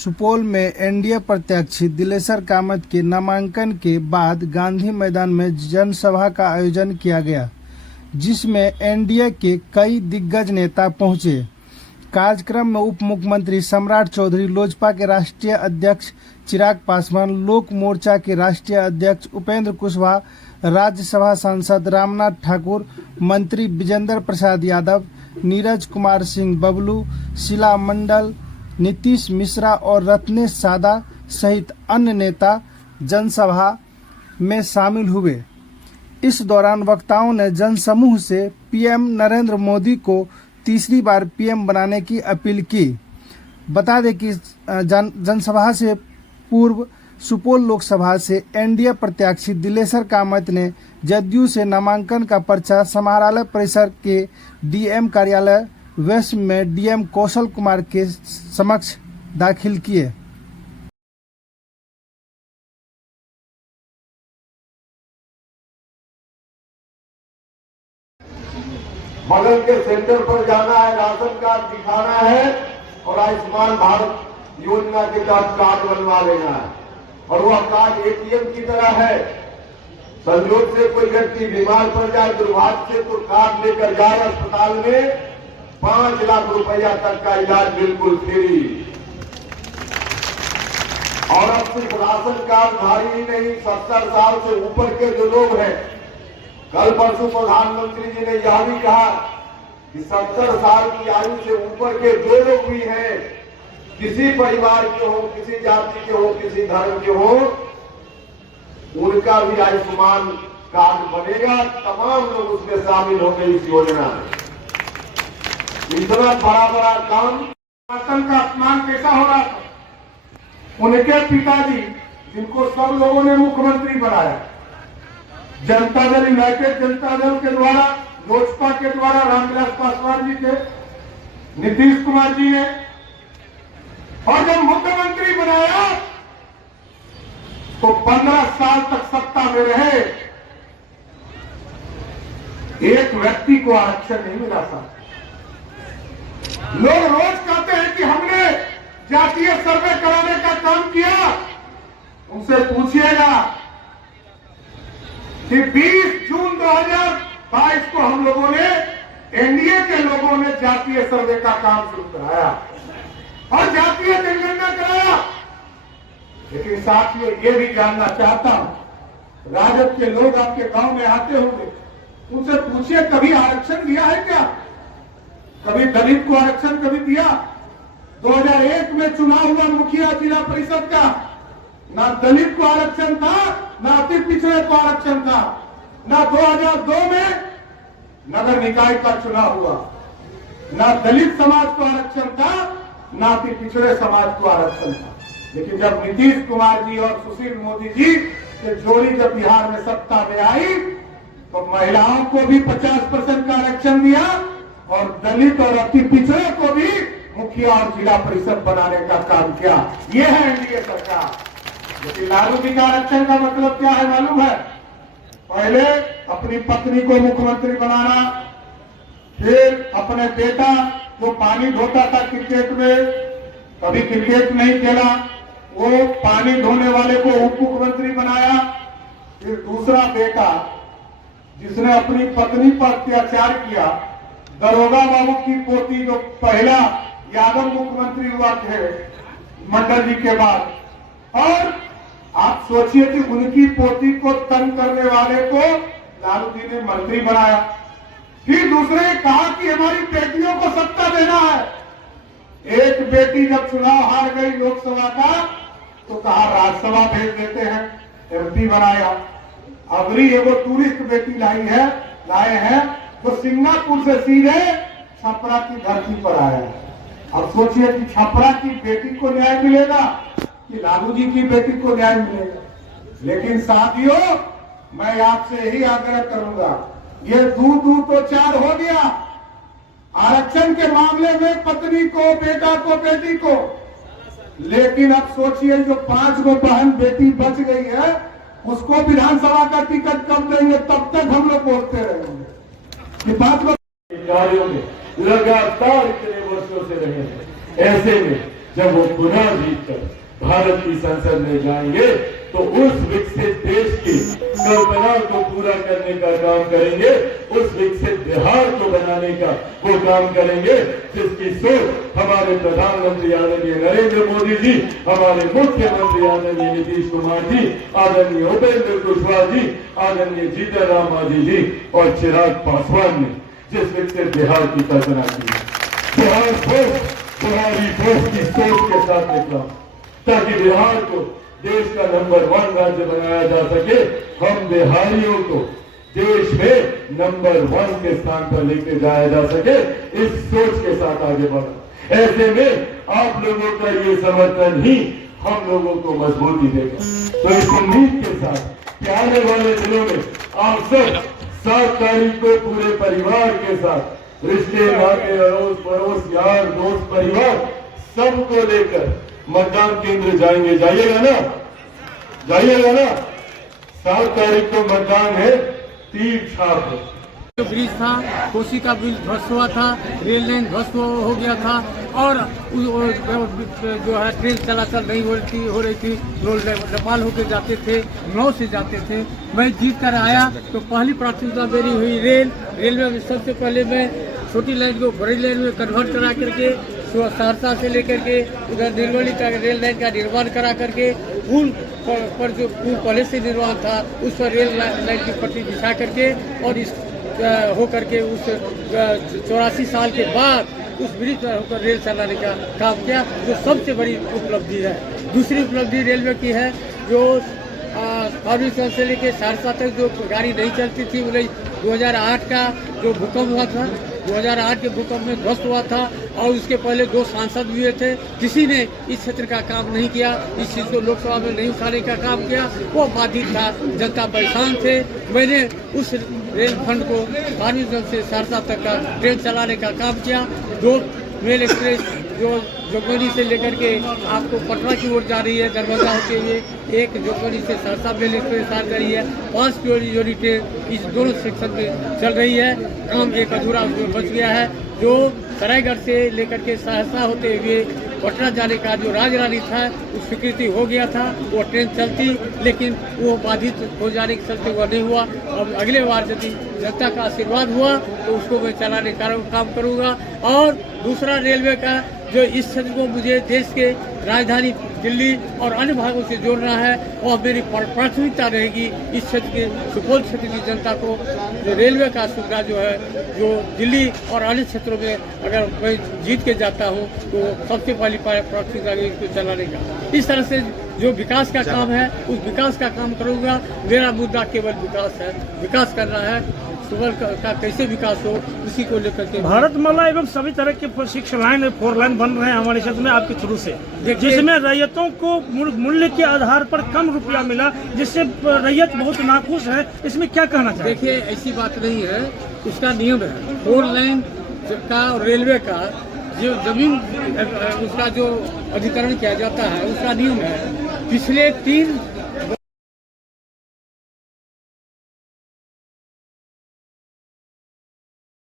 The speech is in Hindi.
सुपौल में एनडीए प्रत्याशी दिलेश्वर कामत के नामांकन के बाद गांधी मैदान में जनसभा का आयोजन किया गया, जिसमें एनडीए के कई दिग्गज नेता पहुंचे। कार्यक्रम में उप मुख्यमंत्री सम्राट चौधरी, लोजपा के राष्ट्रीय अध्यक्ष चिराग पासवान, लोक मोर्चा के राष्ट्रीय अध्यक्ष उपेंद्र कुशवाहा, राज्यसभा सांसद रामनाथ ठाकुर, मंत्री विजेंद्र प्रसाद यादव, नीरज कुमार सिंह बबलू, शीला मंडल, नीतीश मिश्रा और रत्नेश सादा सहित अन्य नेता जनसभा में शामिल हुए। इस दौरान वक्ताओं ने जनसमूह से पीएम नरेंद्र मोदी को तीसरी बार पीएम बनाने की अपील की। बता दें कि जनसभा से पूर्व सुपौल लोकसभा से एनडीए प्रत्याशी दिलेश्वर कामत ने जदयू से नामांकन का पर्चा समाहरणालय परिसर के डीएम कार्यालय वेस्ट में डीएम कौशल कुमार के समक्ष दाखिल किए। बगल के सेंटर पर जाना है, राशन कार्ड दिखाना है और आयुष्मान भारत योजना के तहत कार्ड बनवा लेना है। और वह कार्ड एटीएम की तरह है। संयोग से कोई व्यक्ति बीमार पड़ जाए दुर्भाग्य से, तो कार्ड लेकर जाए अस्पताल में 5 लाख रुपया तक का इलाज बिल्कुल फ्री। और अब सिर्फ राशन कार्ड धारी ही नहीं, 70 साल से ऊपर के जो लोग हैं, कल परसों प्रधानमंत्री जी ने यह भी कहा कि 70 साल की आयु से ऊपर के जो लोग भी हैं, किसी परिवार के हो, किसी जाति के हो, किसी धर्म के हो, उनका भी आयुष्मान कार्ड बनेगा। तमाम लोग उसमें शामिल होंगे इस योजना में। इतना बड़ा बड़ा काम, शासन का अपमान कैसा हो रहा था। उनके पिताजी, जिनको सब लोगों ने मुख्यमंत्री बनाया, जनता दल, यूनाइटेड जनता दल के द्वारा, लोजपा के द्वारा रामविलास पासवान जी थे, नीतीश कुमार जी ने, और जब मुख्यमंत्री बनाया तो 15 साल तक सत्ता में रहे, एक व्यक्ति को आरक्षण नहीं मिला था। लोग रोज कहते हैं कि हमने जातीय सर्वे कराने का काम किया। उनसे पूछिएगा कि 20 जून 2022 को हम लोगों ने, एनडीए के लोगों ने जातीय सर्वे का काम शुरू कराया और जातीय जनगणना कराया। लेकिन साथियों, ये भी जानना चाहता हूं, राजद के लोग आपके गांव में आते होंगे, उनसे पूछिए कभी आरक्षण दिया है क्या? कभी दलित को आरक्षण कभी दिया? 2001 में चुनाव हुआ मुखिया जिला परिषद का, ना दलित को आरक्षण था, ना अति पिछड़े को आरक्षण था। ना 2002 में नगर निकाय का चुनाव हुआ, ना दलित समाज को आरक्षण था, ना अति पिछड़े समाज को आरक्षण था। लेकिन जब नीतीश कुमार जी और सुशील मोदी जी की जोड़ी जब बिहार में सत्ता में आई, तो महिलाओं को भी 50% का आरक्षण दिया और दलित और अति पिछड़े को भी मुखिया और जिला परिषद बनाने का काम किया। यह है एनडीए सरकार। लेकिन लालू जी का आरक्षण का मतलब क्या है मालूम है? पहले अपनी पत्नी को मुख्यमंत्री बनाना, फिर अपने बेटा जो पानी धोता था क्रिकेट में, कभी क्रिकेट नहीं खेला, वो पानी धोने वाले को उप मुख्यमंत्री बनाया। फिर दूसरा बेटा जिसने अपनी पत्नी पर अत्याचार किया, दरोगा बाबू की पोती, जो पहला यादव मुख्यमंत्री हुआ थे मंडल जी के बाद, और आप सोचिए कि उनकी पोती को तंग करने वाले को लालू जी ने मंत्री बनाया। फिर दूसरे ने कहा कि हमारी बेटियों को सत्ता देना है। एक बेटी जब चुनाव हार गई लोकसभा का, तो कहा राज्यसभा भेज देते हैं, एमपी बनाया। अगली एगो टूरिस्ट बेटी लाए हैं तो सिंगापुर से सीधे छपरा की धरती पर आया है। अब सोचिए कि छपरा की बेटी को न्याय मिलेगा कि लालू जी की बेटी को न्याय मिलेगा? लेकिन साथियों, मैं आपसे यही आग्रह करूंगा, ये 2-2 तो 4 हो गया। आरक्षण के मामले में पत्नी को, बेटा को, बेटी को, लेकिन अब सोचिए जो 5 गो बहन बेटी बच गई है, उसको विधानसभा का टिकट कब देंगे? तब तक हम लोग बोलते रहेंगे कि 5 गो कार्यों में लगातार इतने वर्षों से रहे हैं। ऐसे में जब वो पुनः जीतकर भारत की संसद में जाएंगे तो उस विकसित देश की कल्पना को पूरा करने का काम करेंगे, उस विकसित बिहार को बनाने का वो काम करेंगे जिसकी सोच हमारे प्रधानमंत्री आदरणीय नरेंद्र मोदी जी, हमारे मुख्यमंत्री आदरणीय नीतीश कुमार जी, आदरणीय उपेंद्र कुशवाहा जी, आदरणीय जीतन राम मांझी जी और चिराग पासवान ने जिस विकसित बिहार की कल्पना की। बिहार फोर्स बिहारी फोर्स की सोच के साथ निकला ताकि बिहार को देश का नंबर 1 राज्य बनाया जा सके। हम बिहारियों को देश में नंबर 1 के स्थान पर लेके जाया जा सके, इस सोच के साथ आगे बढ़ा। ऐसे में आप लोगों का ये समर्थन ही हम लोगों को मजबूती देगा। तो इस उम्मीद के साथ कि आने वाले दिनों में आप सब 7 तारीख को पूरे परिवार के साथ रिश्ते नाते अड़ोस पड़ोस यार दोस्त परिवार सबको लेकर मतदान केंद्र जाएंगे। जाइएगा ना, जाइएगा ना। 7 तारीख को मतदान है, तीर छाप है। जो ब्रिज था, कोसी का ब्रिज ध्वस्त हुआ था, रेल लाइन ध्वस्त हो गया था और जो है ट्रेन चलाचल नहीं हो रही थी। लोग नेपाल होकर जाते थे, नौ से जाते थे। मैं जीत कर आया तो पहली प्राथमिकता मेरी हुई रेलवे में सबसे पहले मैं छोटी लाइन को बड़ी लाइन में कन्वर्ट करा करके सहरसा से लेकर के उधर दिलवली का रेल लाइन का निर्माण करा करके पुल पर जो पुल पहले से निर्माण था उस पर रेल लाइन की पट्टी बिछा करके और इस होकर के उस 84 साल के बाद उस ब्रिज पर होकर रेल चलाने का काम किया, जो सबसे बड़ी उपलब्धि है। दूसरी उपलब्धि रेलवे की है जो फार्मेश्वर से लेकर सहरसा तक जो गाड़ी नहीं चलती थी, 2008 का जो भूकंप हुआ था, 2008 के भूकंप में ध्वस्त हुआ था और उसके पहले 2 सांसद हुए थे। किसी ने इस क्षेत्र का काम नहीं किया, इस चीज़ को लोकसभा में नहीं उठाने का काम किया, वो बाधित था, जनता परेशान थे। मैंने उस रेल खंड को फार्मेश्वर से सहरसा तक का ट्रेन चलाने का काम किया। 2 मेल एक्सप्रेस जो जोगबनी से लेकर के आपको पटना की ओर जा रही है दरभंगा होते हुए, एक जोगबनी से सहरसा मेल एक्सप्रेस आ रही है। 5 जोड़ी ट्रेन इस दोनों सेक्शन में चल रही है। काम एक अधूरा उसमें बच गया है। जो सरायगढ़ से लेकर के सहरसा होते हुए पटना जाने का जो राजरानी था उस स्वीकृति हो गया था, वो ट्रेन चलती, लेकिन वो बाधित हो जाने के चलते वो नहीं हुआ। अब अगले बार यदि जनता का आशीर्वाद हुआ तो उसको मैं चलाने का काम करूँगा। और दूसरा रेलवे का जो इस क्षेत्र को मुझे देश के राजधानी दिल्ली और अन्य भागों से जोड़ना है और मेरी प्राथमिकता रहेगी इस क्षेत्र के सुपौल क्षेत्र की जनता को जो रेलवे का सुविधा जो है जो दिल्ली और अन्य क्षेत्रों में अगर मैं जीत के जाता हूँ तो सबसे पहली प्राथमिकता इसको चलाने का। इस तरह से जो विकास का काम है उस विकास का काम करूँगा। मेरा मुद्दा केवल विकास है, विकास करना है। सुबह का कैसे विकास हो उसी को लेकर के भारतमाला एवं सभी तरह के 6 लाइन 4 लाइन बन रहे हैं हमारे क्षेत्र में आपके थ्रू से, जिसमें रैयतों को मूल्य के आधार पर कम रुपया मिला, जिससे रैयत बहुत नाखुश है। इसमें क्या कहना चाहिए? देखिए, ऐसी बात नहीं है, उसका नियम है। 4 लाइन का और रेलवे का जो जमीन उसका जो अधिकरण किया जाता है उसका नियम है। पिछले 3